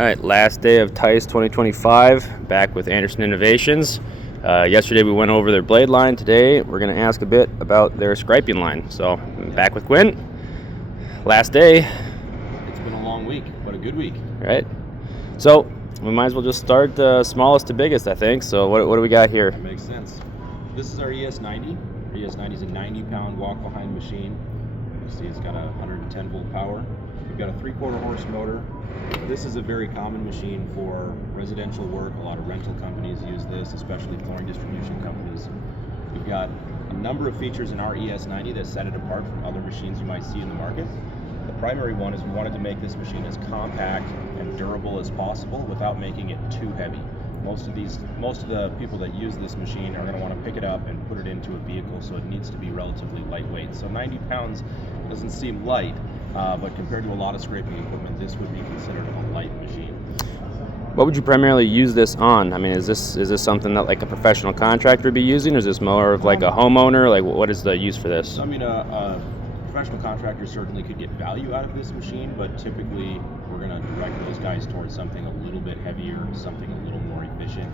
All right, last day of TISE 2025, back with Anderson Innovations. Yesterday we went over their blade line. Today we're going to ask a bit about their scriping line. So, back with Quinn. Last day. It's been a long week, but a good week. Right. So, we might as well just start smallest to biggest, I think. So, what do we got here? That makes sense. This is our ES90. Our ES90 is a 90-pound walk-behind machine. You see it's got a 110-volt power. We've got a 3/4 horse motor. This is a very common machine for residential work. A lot of rental companies use this, especially flooring distribution companies. We've got a number of features in our ES90 that set it apart from other machines you might see in the market. The primary one is we wanted to make this machine as compact and durable as possible without making it too heavy. Most of the people that use this machine are going to want to pick it up and put it into a vehicle, so it needs to be relatively lightweight. So 90 pounds doesn't seem light, but compared to a lot of scraping equipment, this would be considered a light machine. What would you primarily use this on? I mean, is this something that like a professional contractor would be using, or is this more of like a homeowner? Like, what is the use for this? I mean, a professional contractor certainly could get value out of this machine, but typically we're going to direct those guys towards something a little bit heavier, something a little more efficient.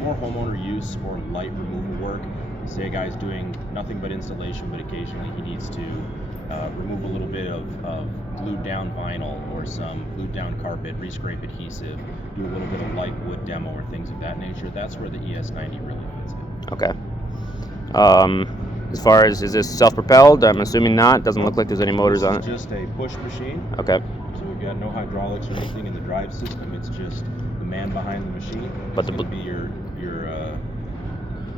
More homeowner use or light removal work. Say a guy's doing nothing but installation, but occasionally he needs to remove a little bit of glued down vinyl or some glued down carpet, re-scrape adhesive, do a little bit of light wood demo or things of that nature. That's where the ES90 really fits in. Okay. As far as, is this self-propelled? I'm assuming not. Doesn't look like there's any motors on it. It's just a push machine. Okay. So we've got no hydraulics or anything in the drive system. It's just the man behind the machine. But it's going to be your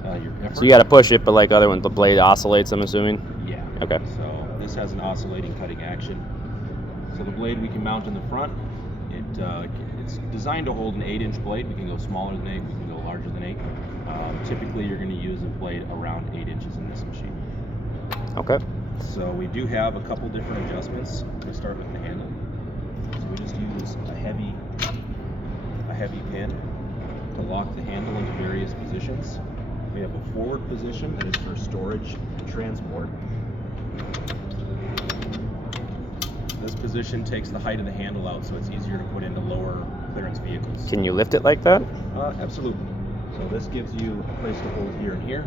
effort. So you got to push it, but like other ones, the blade oscillates, I'm assuming? Yeah. Okay. So this has an oscillating cutting action. So the blade we can mount in the front. It's designed to hold an 8-inch blade. We can go smaller than 8. We can go larger than 8. Typically, you're going to use a blade around 8 inches in this machine. Okay. So we do have a couple different adjustments. We start with the handle. So we just use a heavy pin to lock the handle into various positions. We have a forward position that is for storage and transport. This position takes the height of the handle out, so it's easier to put into lower clearance vehicles. Can you lift it like that? Absolutely. So this gives you a place to hold here and here.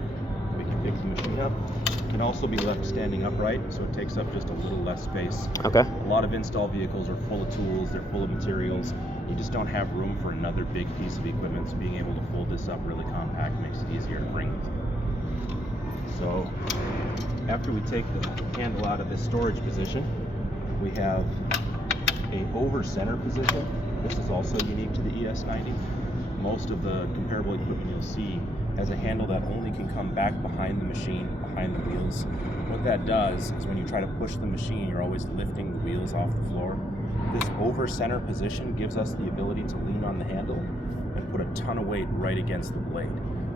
We can pick the machine up. It can also be left standing upright, so it takes up just a little less space. Okay. A lot of install vehicles are full of tools, they're full of materials. You just don't have room for another big piece of equipment, so being able to fold this up really compact makes it easier to bring with you. So after we take the handle out of this storage position, we have a over center position. This is also unique to the ES90. Most of the comparable equipment you'll see has a handle that only can come back behind the machine, behind the wheels. What that does is when you try to push the machine, you're always lifting the wheels off the floor. This over center position gives us the ability to lean on the handle and put a ton of weight right against the blade.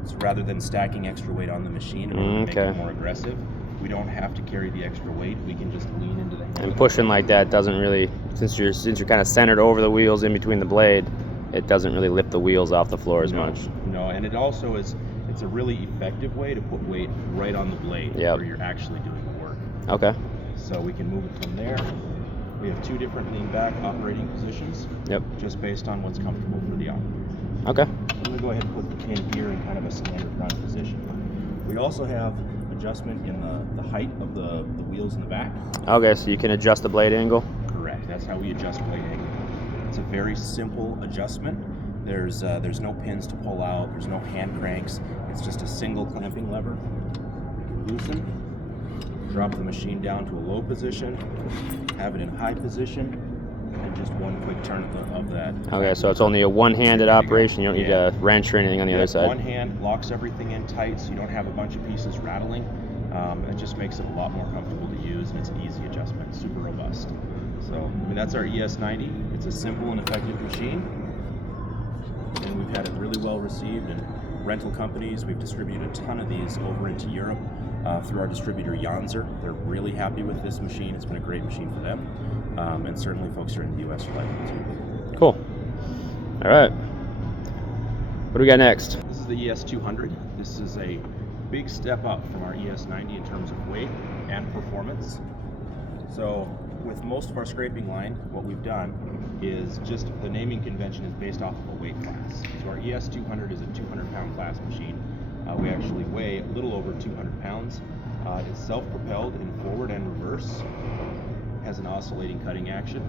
So rather than stacking extra weight on the machine in order to make it more aggressive, we don't have to carry the extra weight. We can just lean into the handle. And pushing like that doesn't really, since you're kind of centered over the wheels in between the blade, it doesn't really lift the wheels off the floor as much. No, and it also is, it's a really effective way to put weight right on the blade where you're actually doing the work. Okay. So we can move it from there. We have 2 different lean back operating positions. Yep. Just based on what's comfortable for the operator. Okay. I'm going to go ahead and put the pin here in kind of a standard run position. We also have adjustment in the height of the wheels in the back. Okay, so you can adjust the blade angle? Correct. That's how we adjust blade angle. It's a very simple adjustment. There's no pins to pull out. There's no hand cranks. It's just a single clamping lever. We can loosen, drop the machine down to a low position, have it in high position, and just one quick turn of that. Okay, so it's only a one-handed operation. You don't need a wrench or anything on the other side. One hand locks everything in tight, so you don't have a bunch of pieces rattling. It just makes it a lot more comfortable to use, and it's an easy adjustment, super robust. So, I mean, that's our ES90. It's a simple and effective machine, and we've had it really well received in rental companies. We've distributed a ton of these over into Europe through our distributor Janzer. They're really happy with this machine. It's been a great machine for them, and certainly folks here in the U.S. like it too. Cool. All right. What do we got next? This is the ES200. This is a big step up from our ES90 in terms of weight and performance. So with most of our scraping line, what we've done is just the naming convention is based off of a weight class. So our ES200 is a 200-pound class machine. We actually weigh a little over 200 pounds. It's self-propelled in forward and reverse, has an oscillating cutting action.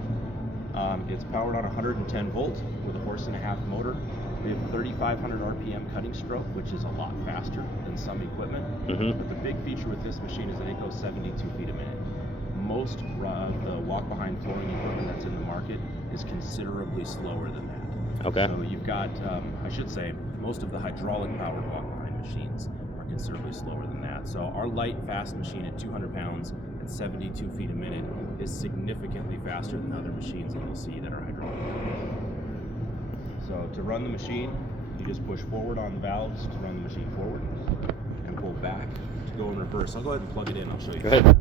It's powered on 110 volt with a 1.5 horse motor. We have 3,500 RPM cutting stroke, which is a lot faster than some equipment. But the big feature with this machine is that it goes 72 feet a minute. Most of the walk-behind flooring equipment that's in the market is considerably slower than that. Okay. So you've got, I should say, most of the hydraulic-powered walk-behind machines are considerably slower than that. So our light, fast machine at 200 pounds and 72 feet a minute is significantly faster than other machines that you'll see that are hydraulic. So to run the machine, you just push forward on the valves to run the machine forward and pull back to go in reverse. I'll go ahead and plug it in. I'll show you. Go ahead.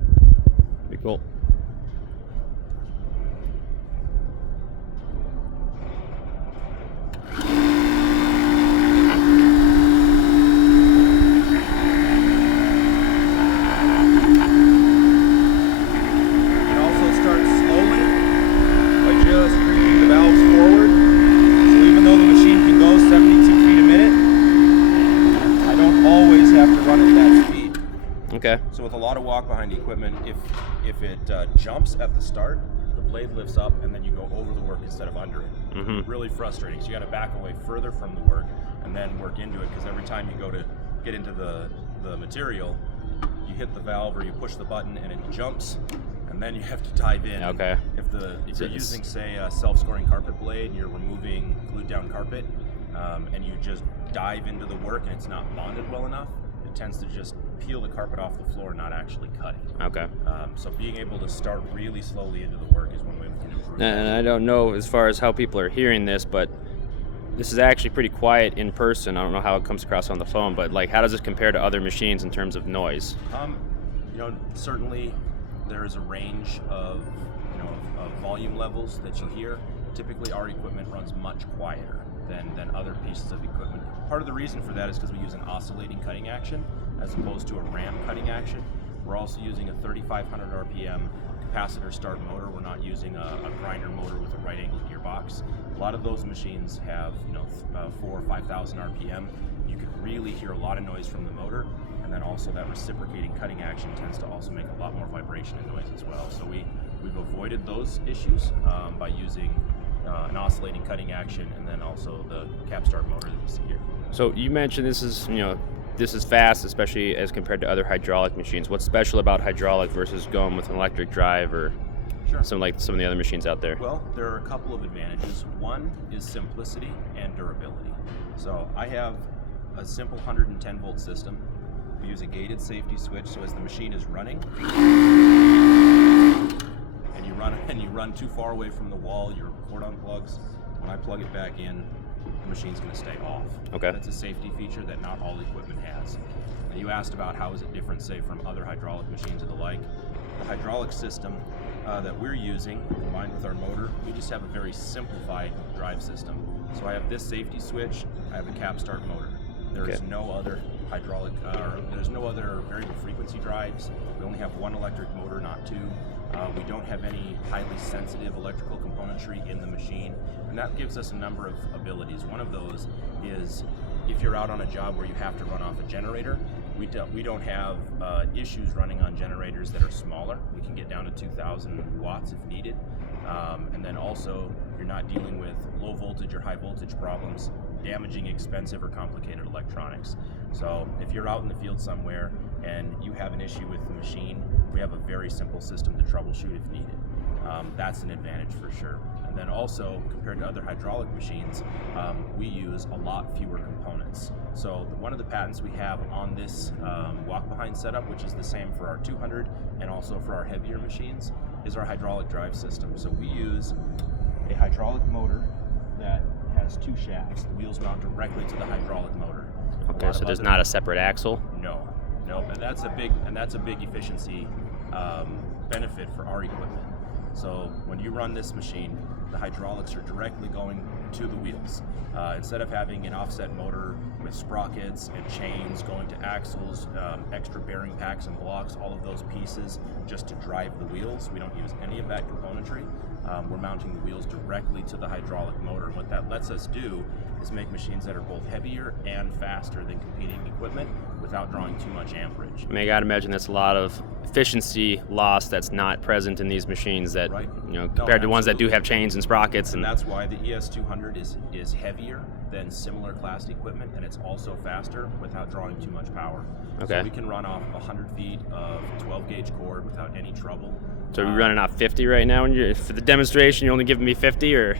Be cool. Okay. So with a lot of walk-behind equipment, if it jumps at the start, the blade lifts up and then you go over the work instead of under it. Really frustrating. So you got to back away further from the work and then work into it, because every time you go to get into the material, you hit the valve or you push the button and it jumps, and then you have to dive in. Okay. If you're using, say, a self-scoring carpet blade and you're removing glued down carpet, and you just dive into the work and it's not bonded well enough, it tends to just peel the carpet off the floor, not actually cut it. Okay. So being able to start really slowly into the work is one way we can improve. And I don't know as far as how people are hearing this, but this is actually pretty quiet in person. I don't know how it comes across on the phone, but like, how does this compare to other machines in terms of noise? Certainly there is a range of volume levels that you'll hear. Typically our equipment runs much quieter than other pieces of equipment. Part of the reason for that is because we use an oscillating cutting action as opposed to a ram cutting action. We're also using a 3,500 RPM capacitor start motor. We're not using a grinder motor with a right angle gearbox. A lot of those machines have 4,000 or 5,000 RPM. You could really hear a lot of noise from the motor, and then also that reciprocating cutting action tends to also make a lot more vibration and noise as well. So we've avoided those issues by using an oscillating cutting action, and then also the cap start motor that you see here. So you mentioned this is fast, especially as compared to other hydraulic machines. What's special about hydraulic versus going with an electric drive or some of the other machines out there? Well, there are a couple of advantages. One is simplicity and durability. So I have a simple 110 volt system. We use a gated safety switch, so as the machine is running, and you run too far away from the wall, your cord unplugs. When I plug it back in, the machine's going to stay off. Okay. That's a safety feature that not all equipment has. Now, you asked about how is it different, say, from other hydraulic machines or the like. The hydraulic system that we're using, combined with our motor, we just have a very simplified drive system. So I have this safety switch, I have a cap start motor. There is no other hydraulic, there's no other variable frequency drives. We only have one electric motor, not two. We don't have any highly sensitive electrical componentry in the machine, and that gives us a number of abilities. One of those is if you're out on a job where you have to run off a generator, we don't have issues running on generators that are smaller. We can get down to 2,000 watts if needed, and then also you're not dealing with low voltage or high voltage problems, damaging expensive or complicated electronics. So if you're out in the field somewhere and you have an issue with the machine, we have a very simple system to troubleshoot if needed. That's an advantage for sure. And then also, compared to other hydraulic machines, we use a lot fewer components. So one of the patents we have on this walk-behind setup, which is the same for our 200 and also for our heavier machines, is our hydraulic drive system. So we use a hydraulic motor that has two shafts. The wheels mount directly to the hydraulic motor. Okay, so there's not a separate axle? No, and that's a big efficiency benefit for our equipment. So when you run this machine, the hydraulics are directly going to the wheels. Instead of having an offset motor with sprockets and chains going to axles, extra bearing packs and blocks, all of those pieces just to drive the wheels, we don't use any of that componentry. We're mounting the wheels directly to the hydraulic motor. And what that lets us do is make machines that are both heavier and faster than competing equipment without drawing too much amperage. I mean, I gotta imagine that's a lot of efficiency loss that's not present in these machines that, Right. Compared to ones that do have chains and sprockets. And that's why the ES200 is heavier than similar class equipment, and it's also faster without drawing too much power. Okay. So we can run off 100 feet of 12 gauge cord without any trouble. So are we running off 50 right now? For the demonstration, you're only giving me 50, or?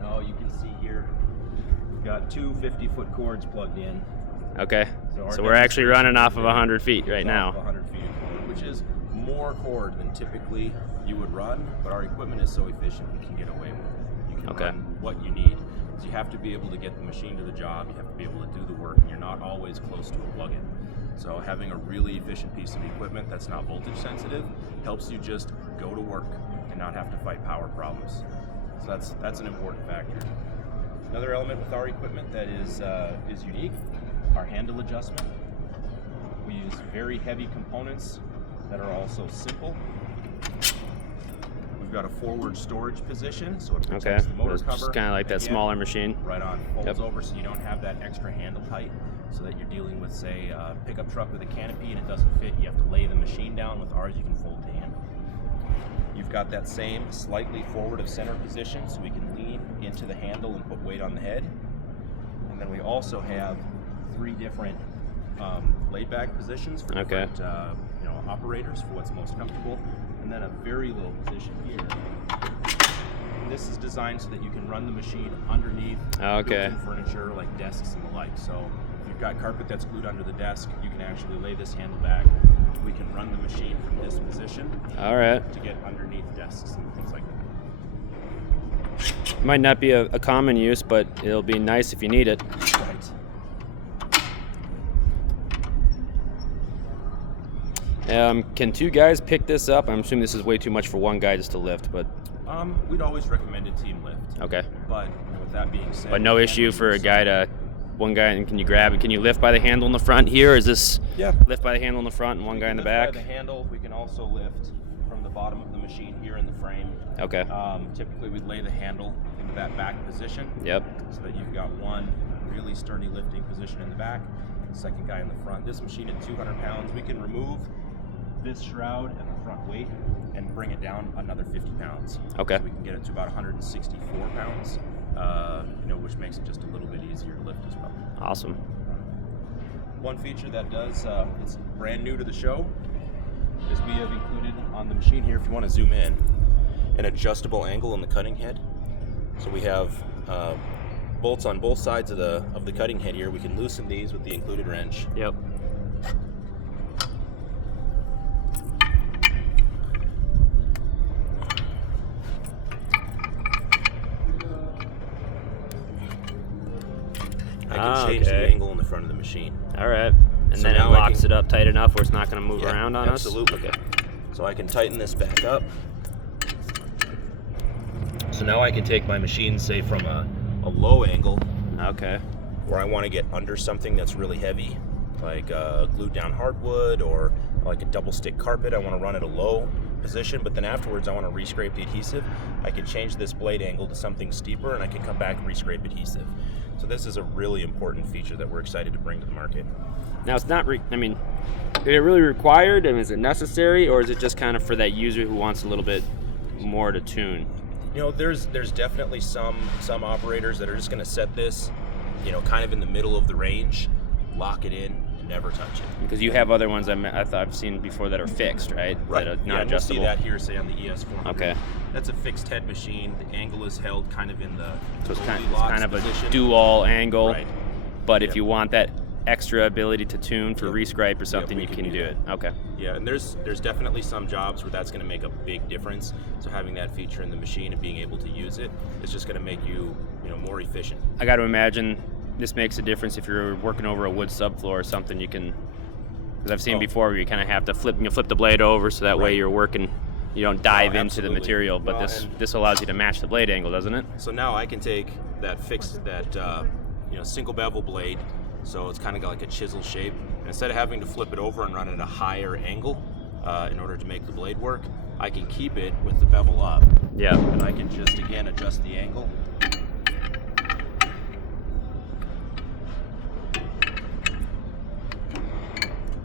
No, you can see here, we've got two 50-foot cords plugged in. Okay. So So we're actually running off of 100 feet right now. 100 feet of cord, which is more cord than typically you would run, but our equipment is so efficient we can get away with it. You can run what you need. So you have to be able to get the machine to the job, you have to be able to do the work, and you're not always close to a plug-in. So having a really efficient piece of equipment that's not voltage sensitive helps you just go to work and not have to fight power problems. So that's an important factor. Another element with our equipment that is unique, our handle adjustment. We use very heavy components that are also simple. We've got a forward storage position, so it protects the motor It's cover. just kind of like that smaller machine. Right on, folds over so you don't have that extra handle height, so that you're dealing with, say, a pickup truck with a canopy and it doesn't fit, you have to lay the machine down. With ours, you can fold the handle. You've got that same slightly forward of center position, so we can lean into the handle and put weight on the head. And then we also have 3 different laid back positions for different operators for what's most comfortable, and then a very low position here. And this is designed so that you can run the machine underneath built-in furniture like desks and the like. So if you've got carpet that's glued under the desk, you can actually lay this handle back. We can run the machine from this position. All right. To get underneath desks and things like that. Might not be a common use, but it'll be nice if you need it. Right. Can 2 guys pick this up? I'm assuming this is way too much for 1 guy just to lift, but We'd always recommend a team lift. okay. But with that being said, But no issue for a guy to, 1 guy, and can you grab it? Can you lift by the handle in the front here? Or is this lift by the handle in the front and 1 guy in the back? By the handle, we can also lift from the bottom of the machine here in the frame. Okay. Typically, we'd lay the handle into that back position. Yep. So that you've got 1 really sturdy lifting position in the back, second guy in the front. This machine at 200 pounds, we can remove this shroud and the front weight and bring it down another 50 pounds. Okay. So we can get it to about 164 pounds, which makes it just a little bit easier to lift as well. Awesome. One feature that does, it's brand new to the show, is we have included on the machine here, if you want to zoom in, an adjustable angle in the cutting head. So we have bolts on both sides of the cutting head here. We can loosen these with the included wrench. Yep. I can change the angle in the front of the machine. All right. And then it locks it up tight enough where it's not going to move around on us? Absolutely. Okay. So I can tighten this back up. So now I can take my machine, say, from a low angle. Okay. Where I want to get under something that's really heavy, like glued down hardwood or like a double stick carpet. I want to run at a low position, but then afterwards I want to re-scrape the adhesive. I can change this blade angle to something steeper and I can come back and re-scrape adhesive. So this is a really important feature that we're excited to bring to the market. Now it's not, is it really required? Is it necessary, or is it just kind of for that user who wants a little bit more to tune? There's definitely some operators that are just going to set this, kind of in the middle of the range, lock it in, and never touch it. Because you have other ones I've seen before that are fixed, right? Right. That are not adjustable. We'll see that adjustable. here, say on the ES400. Okay. That's a fixed head machine. The angle is held kind of in the So it's kind of position. a dual angle. Right. But if you want that extra ability to tune for re-scrape or something, you can do it. Okay. Yeah, and there's definitely some jobs where that's going to make a big difference. So having that feature in the machine and being able to use it is just going to make you, more efficient. I got to imagine this makes a difference if you're working over a wood subfloor or something. You can, because I've seen before where you kind of have to flip the blade over so that way you're working. You don't dive into the material, but this allows you to match the blade angle, doesn't it? So now I can take that single bevel blade, so it's kind of got like a chisel shape. And instead of having to flip it over and run at a higher angle in order to make the blade work, I can keep it with the bevel up. Yeah. And I can just again adjust the angle.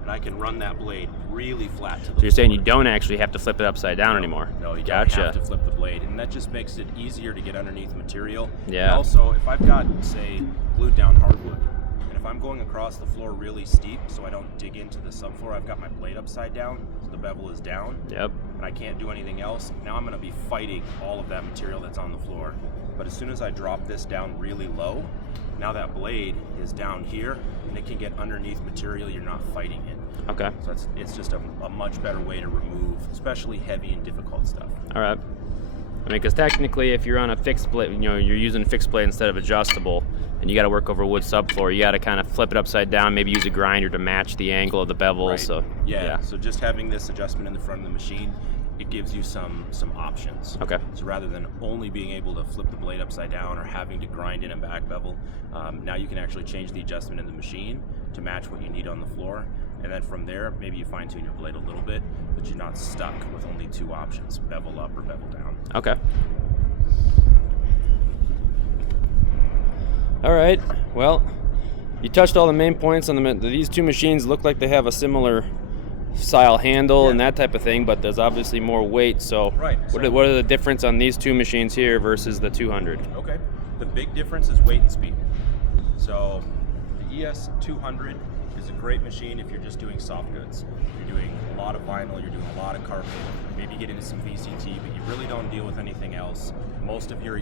And I can run that blade really flat to the So you're saying floor. you don't actually have to flip it upside down anymore? No, you Gotcha. don't have to flip the blade, and that just makes it easier to get underneath material. Yeah. And also, if I've got, say, glued down hardwood, and if I'm going across the floor really steep so I don't dig into the subfloor, I've got my blade upside down, so the bevel is down, Yep. and I can't do anything else. Now I'm going to be fighting all of that material that's on the floor. But as soon as I drop this down really low, now that blade is down here, and it can get underneath material, you're not fighting it. Okay. So it's just a much better way to remove, especially heavy and difficult stuff. All right. I mean, because technically, if you're on a fixed blade, you're using a fixed blade instead of adjustable, and you got to work over a wood subfloor, you got to kind of flip it upside down, maybe use a grinder to match the angle of the bevel. Right. So yeah. So just having this adjustment in the front of the machine, it gives you some options. Okay. So rather than only being able to flip the blade upside down or having to grind in and back bevel, now you can actually change the adjustment in the machine to match what you need on the floor. And then from there, maybe you fine tune your blade a little bit, but you're not stuck with only two options, bevel up or bevel down. Okay. All right. Well, you touched all the main points on these two machines. Look like they have a similar style handle and that type of thing, but there's obviously more weight. So, Right. what are the difference on these two machines here versus the 200? Okay. The big difference is weight and speed. So the ES 200 is a great machine if you're just doing soft goods. You're doing a lot of vinyl, you're doing a lot of carpet, maybe get into some VCT, but you really don't deal with anything else. Most of your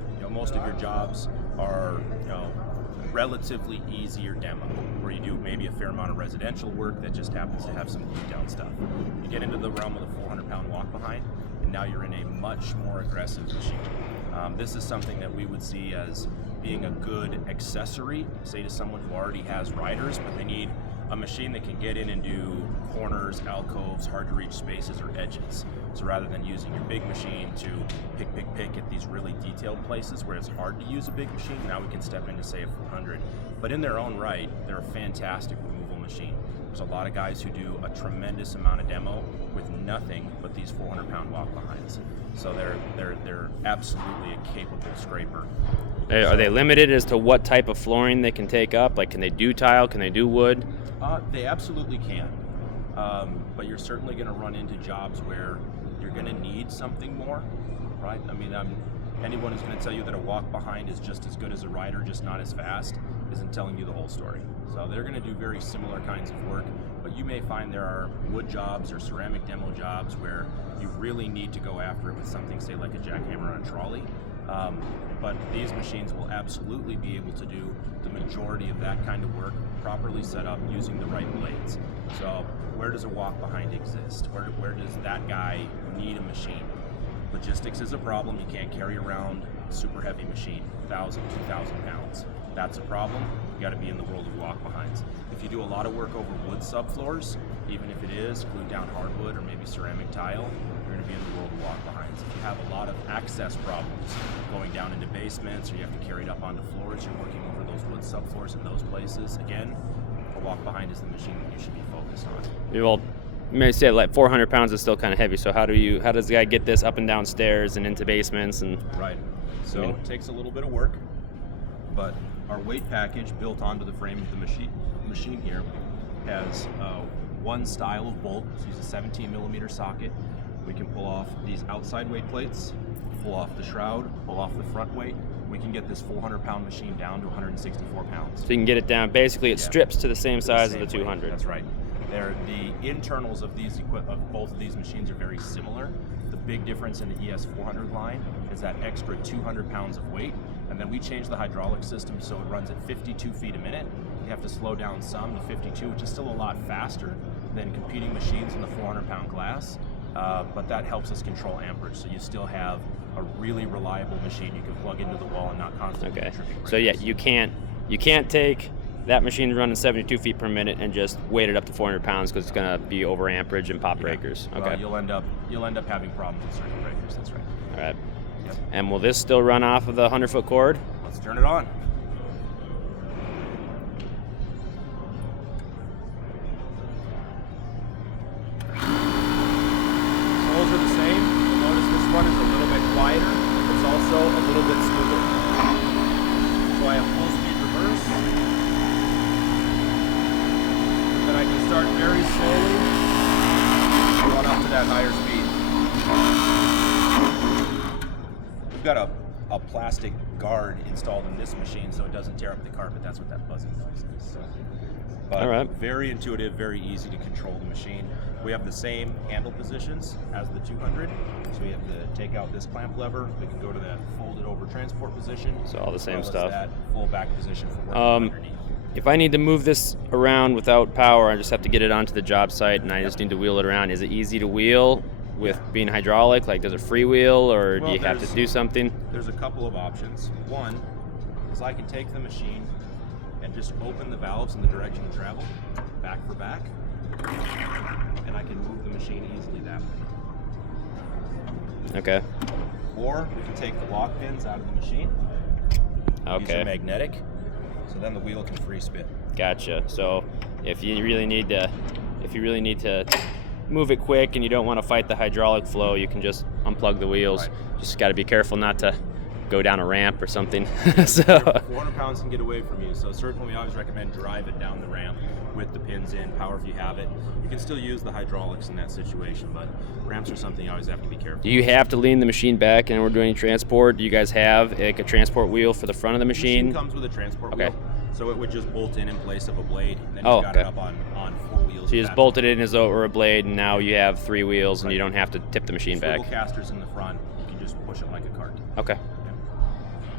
jobs are relatively easier demo, where you do maybe a fair amount of residential work that just happens to have some glued down stuff. You get into the realm of the 400-pound walk behind, and now you're in a much more aggressive machine. This is something that we would see as being a good accessory, say to someone who already has riders, but they need a machine that can get in and do corners, alcoves, hard to reach spaces, or edges. So rather than using your big machine to pick at these really detailed places where it's hard to use a big machine, now we can step into, say, a 400. But in their own right, they're a fantastic removal machine. There's a lot of guys who do a tremendous amount of demo with nothing but these 400-pound walk behinds. So they're absolutely a capable scraper. Are they limited as to what type of flooring they can take up? Like, can they do tile? Can they do wood? They absolutely can. But you're certainly going to run into jobs where you're going to need something more, right? I mean, anyone who's going to tell you that a walk behind is just as good as a rider, just not as fast, isn't telling you the whole story. So they're going to do very similar kinds of work, but you may find there are wood jobs or ceramic demo jobs where you really need to go after it with something, say, like a jackhammer on a trolley. But these machines will absolutely be able to do the majority of that kind of work properly set up using the right blades. So where does a walk behind exist? Where does that guy need a machine? Logistics is a problem. You can't carry around a super heavy machine, 1,000, 2,000 pounds. That's a problem. You got to be in the world of walk behinds. If you do a lot of work over wood subfloors, even if it is glued down hardwood or maybe ceramic tile, you're going to be in the world of walk behinds. If you have a lot of access problems going down into basements or you have to carry it up onto floors, you're working over those wood subfloors in those places, again, a walk behind is the machine that you should be focused on. Well, you may say like 400 pounds is still kind of heavy. So how does the guy get this up and down stairs and into basements? And right. So it takes a little bit of work, but our weight package built onto the frame of the machine here has one style of bolt. So use a 17 millimeter socket. We can pull off these outside weight plates, pull off the shroud, pull off the front weight. We can get this 400-pound machine down to 164 pounds. So you can get it down. Basically, it strips to the same size of the 200. Weight. That's right. The internals of both of these machines are very similar. The big difference in the ES400 line is that extra 200 pounds of weight, and then we changed the hydraulic system so it runs at 52 feet a minute. You have to slow down some to 52, which is still a lot faster than competing machines in the 400-pound class, but that helps us control amperage, so you still have a really reliable machine you can plug into the wall and not constantly tripping. So yeah, you can't take that machine running 72 feet per minute and just weight it up to 400 pounds because it's going to be over amperage and pop breakers. Okay. Well, you'll end up having problems with circuit breakers. That's right. All right. Yep. And will this still run off of the 100-foot cord? Let's turn it on. Controls are the same. You'll notice this one is a little bit quieter. It's also a little bit smoother. So I have full speed reverse. Then I can start very slowly going up to that higher speed. We've got a plastic guard installed in this machine so it doesn't tear up the carpet. That's what that buzzing noise is. So. But all right. Very intuitive, very easy to control the machine. We have the same handle positions as the 200. So we have to take out this clamp lever. We can go to that folded over transport position. So all the same as stuff. That full back position for working underneath. If I need to move this around without power, I just have to get it onto the job site and I just need to wheel it around. Is it easy to wheel with being hydraulic? Like, does it freewheel, or do you have to do something? There's a couple of options. One is I can take the machine and just open the valves in the direction of travel, back for back, and I can move the machine easily that way. Okay. Or we can take the lock pins out of the machine. These are magnetic, so then the wheel can free spin. Gotcha. So if you really need to move it quick and you don't want to fight the hydraulic flow, you can just unplug the wheels. Right. Just got to be careful not to go down a ramp or something. So 400 pounds can get away from you, so certainly we always recommend drive it down the ramp with the pins in, power if you have it. You can still use the hydraulics in that situation, but ramps are something you always have to be careful. Do you have to lean the machine back and we're doing transport? Do you guys have like a transport wheel for the front of the machine? The machine comes with a transport wheel, so it would just bolt in place of a blade, and then you've got okay. it up on 4 wheels. So you just bolted it in as though it were a blade, and now you have 3 wheels, and you don't have to tip the machine back. Swivel casters in the front, you can just push it like a cart. Okay.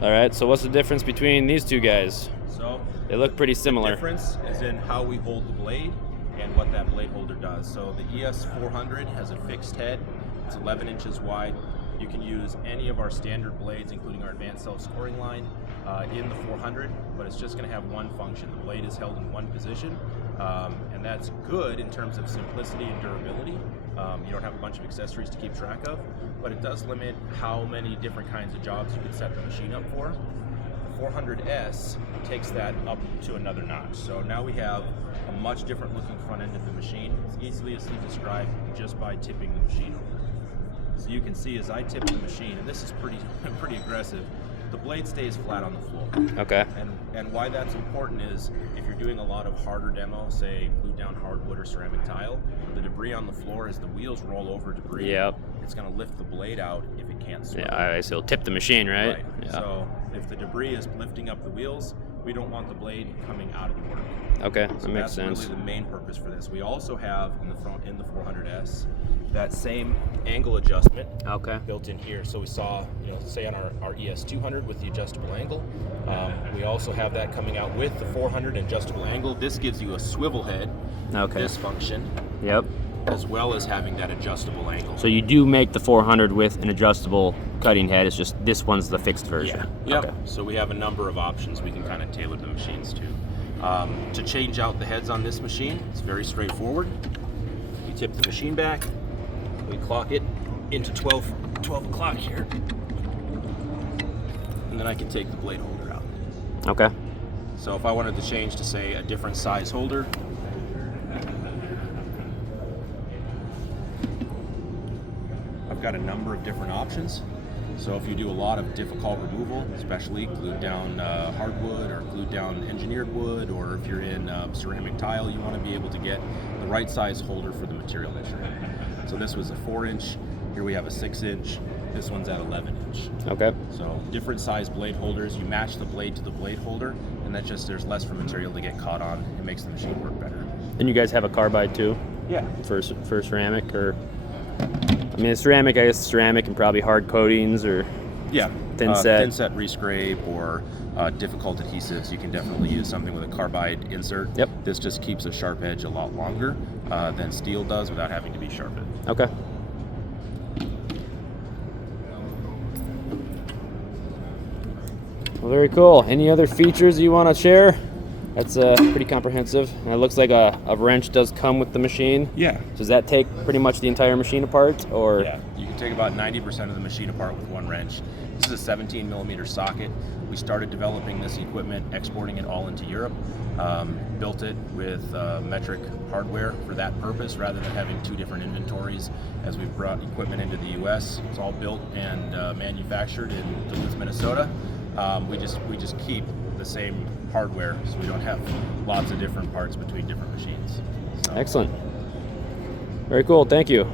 All right, so what's the difference between these two guys? So they look pretty similar. The difference is in how we hold the blade and what that blade holder does. So the ES400 has a fixed head. It's 11 inches wide. You can use any of our standard blades, including our advanced self-scoring line, in the 400, but it's just going to have one function. The blade is held in one position, and that's good in terms of simplicity and durability. You don't have a bunch of accessories to keep track of, but it does limit how many different kinds of jobs you can set the machine up for. The 400S takes that up to another notch. So now we have a much different looking front end of the machine. It's easily described just by tipping the machine over. So you can see as I tip the machine, and this is pretty aggressive, the blade stays flat on the floor. Okay. And why that's important is if you're doing a lot of harder demo, say glued down hardwood or ceramic tile, the debris on the floor, as the wheels roll over debris, it's going to lift the blade out if it can't swim. Yeah, so it'll tip the machine, right? Yeah. So if the debris is lifting up the wheels, we don't want the blade coming out of the work. Okay, so that makes sense. That's really the main purpose for this. We also have in the front, in the 400S, that same angle adjustment built in here. So we saw, say on our ES200 with the adjustable angle, we also have that coming out with the 400 adjustable angle. This gives you a swivel head, this function, as well as having that adjustable angle. So you do make the 400 with an adjustable cutting head, it's just this one's the fixed version. Yeah. Okay. So we have a number of options we can kind of tailor the machines to. To change out the heads on this machine, it's very straightforward. You tip the machine back, we clock it into 12 o'clock here, and then I can take the blade holder out. Okay. So if I wanted to change to, say, a different size holder, I've got a number of different options. So if you do a lot of difficult removal, especially glued down hardwood or glued down engineered wood, or if you're in ceramic tile, you want to be able to get the right size holder for the material that you're in. So this was a 4-inch, here we have a 6-inch, this one's at 11-inch. Okay. So different size blade holders, you match the blade to the blade holder, and that's just, there's less material to get caught on. It makes the machine work better. And you guys have a carbide too? Yeah. For ceramic, or? I mean, ceramic, I guess ceramic and probably hard coatings or thin set. Thin set rescrape or difficult adhesives. You can definitely use something with a carbide insert. Yep. This just keeps a sharp edge a lot longer than steel does without having to be sharpened. Okay. Well, very cool. Any other features you want to share? That's pretty comprehensive. And it looks like a wrench does come with the machine. Yeah. Does that take pretty much the entire machine apart, or? Yeah. You can take about 90% of the machine apart with one wrench. This is a 17 millimeter socket. We started developing this equipment, exporting it all into Europe. Built it with metric hardware for that purpose, rather than having two different inventories as we've brought equipment into the U.S. It's all built and manufactured in Duluth, Minnesota. We just keep the same hardware, so we don't have lots of different parts between different machines. So. Excellent. Very cool. Thank you.